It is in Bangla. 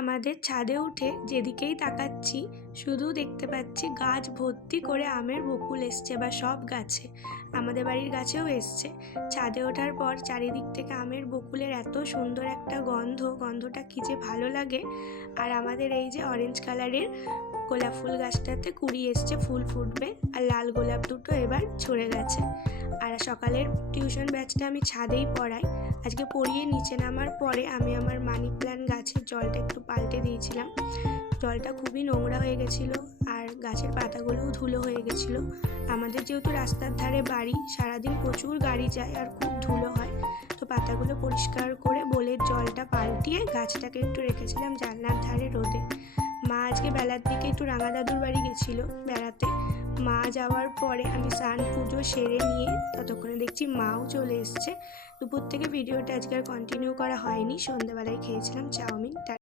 আমাদের ছাদে উঠে যেদিকেই তাকাচ্ছি শুধু দেখতে পাচ্ছি গাছ ভর্তি করে আমের বকুল এসছে, বা সব গাছে, আমাদের বাড়ির গাছেও এসছে। ছাদে ওঠার পর চারিদিক থেকে আমের বকুলের এত সুন্দর একটা গন্ধটা কী যে ভালো লাগে। আর আমাদের এই যে অরেঞ্জ কালারের গোলাপ ফুল গাছটাতে কুড়ি এসছে, ফুল ফুটবে, আর লাল গোলাপ দুটো এবার ঝরে গেছে। আর সকালের টিউশন ব্যাচটা আমি ছাদেই পড়াই। আজকে পড়িয়ে নিচে নামার পরে আমি আমার মানি প্ল্যান্ট গাছের জলটা একটু পাল্টে দিয়েছিলাম। জলটা খুবই নোংরা হয়ে গেছিলো, আর গাছের পাতাগুলোও ধুলো হয়ে গেছিলো। আমাদের যেহেতু রাস্তার ধারে বাড়ি, সারাদিন প্রচুর গাড়ি যায় আর খুব ধুলো হয়, তো পাতাগুলো পরিষ্কার করে বোলের জলটা পাল্টিয়ে গাছটাকে একটু রেখেছিলাম জানলার ধারে রোদে। মা আজকে বেলার দিকে একটু রাঙা দাদুর বাড়ি গেছিলো বেড়াতে। মা যাওয়ার পরে আমি স্নান পুজো সেরে নিয়ে ততক্ষণে দেখছি মাও চলে এসছে। দুপুর থেকে ভিডিওটা আজকে আর কন্টিনিউ করা হয়নি, সন্ধ্যাবেলায় খেয়েছিলাম চাউমিন।